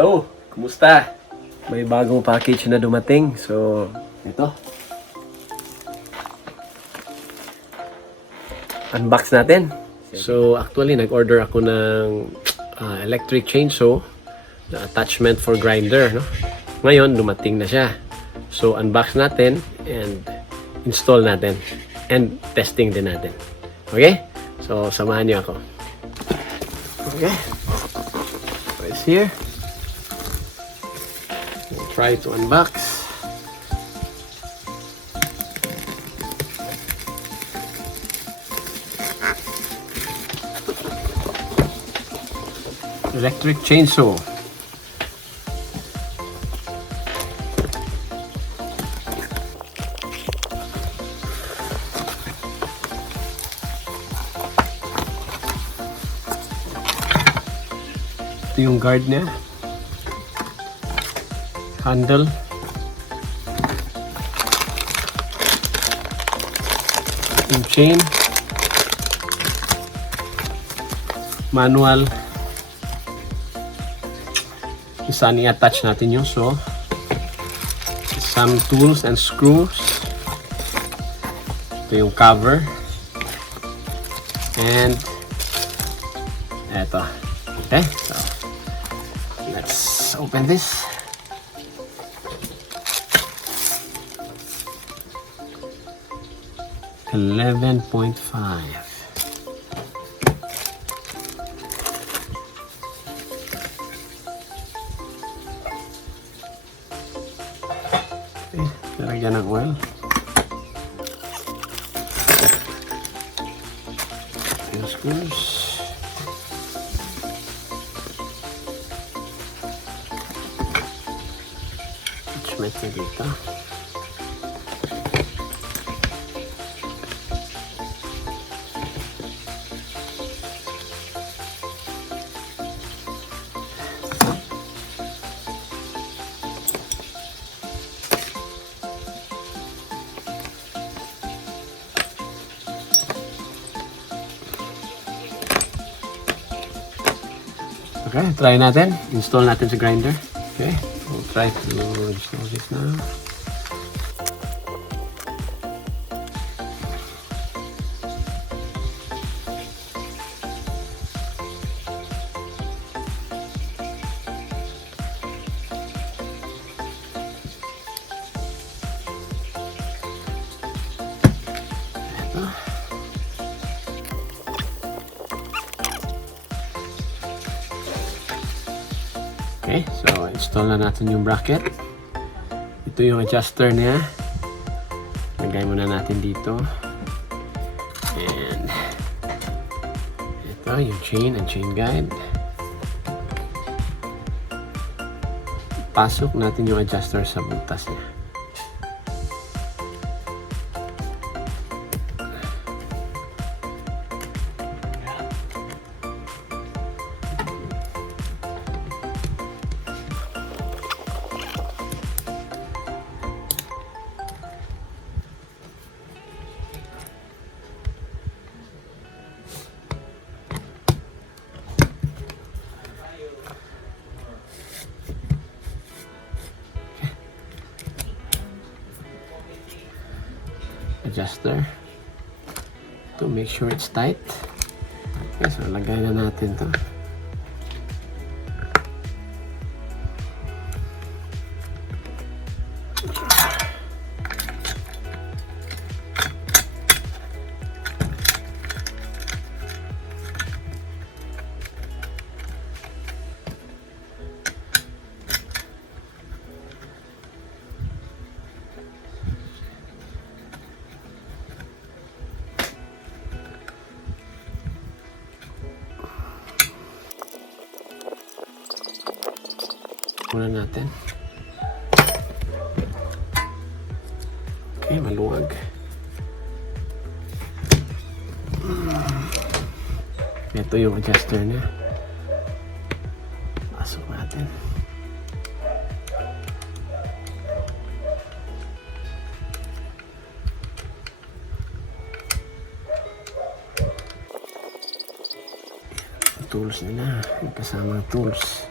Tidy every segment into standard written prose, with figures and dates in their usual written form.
Hello! Kumusta? May bagong package na dumating. So, ito. Unbox natin. So, actually, nag-order ako ng electric chainsaw na attachment for grinder. No? Ngayon, dumating na siya. So, unbox natin and install natin. And testing din natin. Okay? So, samahan niyo ako. Okay. So, it's here. We'll try to unbox. Electric chainsaw. Ito yung guard niya. Handle. Yung chain. Manual. Saan i-attach natin yung saw. Some tools and screws. Ito yung cover. And eto. Okay, so let's open this. $11.5. Lagyan ng oil. Yung screws. Attachment na dito. Okay, try natin. Install natin sa grinder. Okay, we'll try to install this now. Ito. Okay, so install na natin yung bracket. Ito yung adjuster niya. Lagay muna natin dito. And ito yung chain and chain guide. Pasok natin yung adjuster sa butas niya. Adjuster to make sure it's tight. Okay, so lagay na natin to. Muna natin. Okay, maluwag. Ito yung adjuster niya. Pasok natin. Tools nila, yung kasamang tools.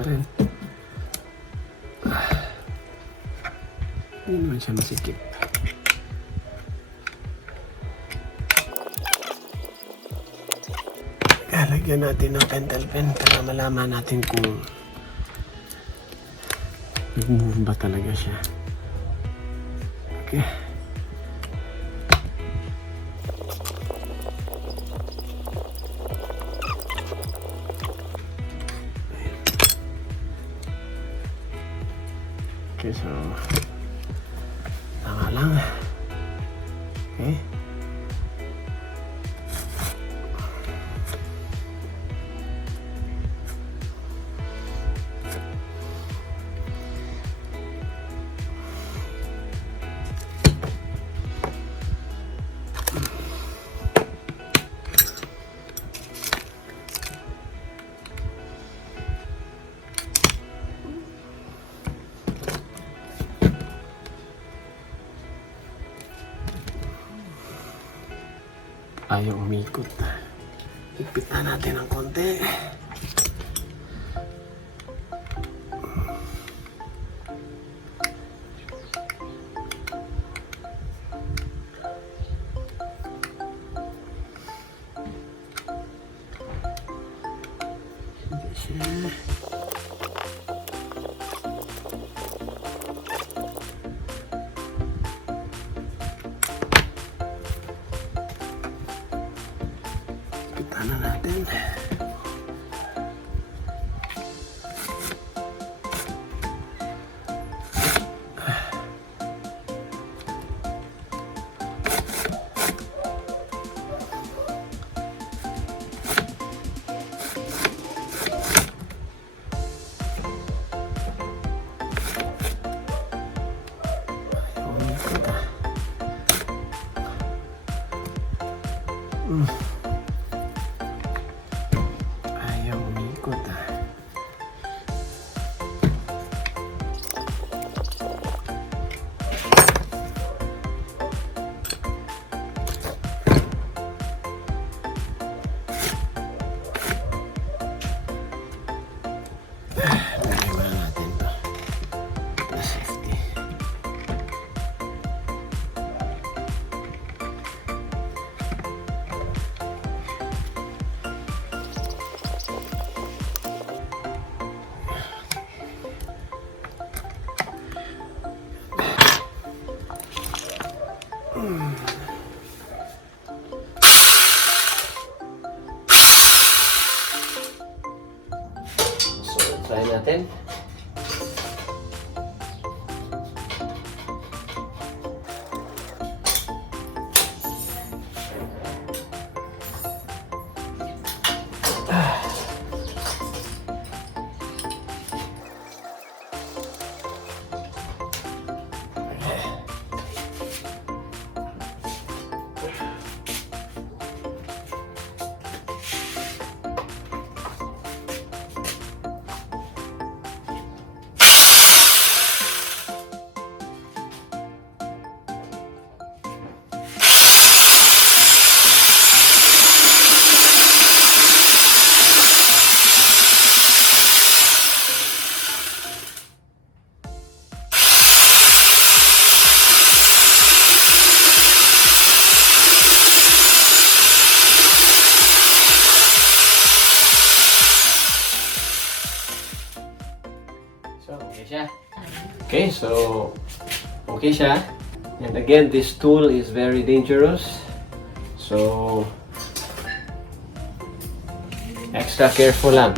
pa rin. Hindi naman siya masikip. Lagyan natin ng pentel pen para malaman natin kung nag-move ba talaga siya. Okay. Okay, so tama lang. Okay. Ayaw umikot. Higpitan natin ng konti. Hindi siya. Ano natin? Ayaw umikot. Lagay muna natin to. Para safety. So, try natin. Okay siya. Okay, so okay siya. And again, this tool is very dangerous. So extra careful lang.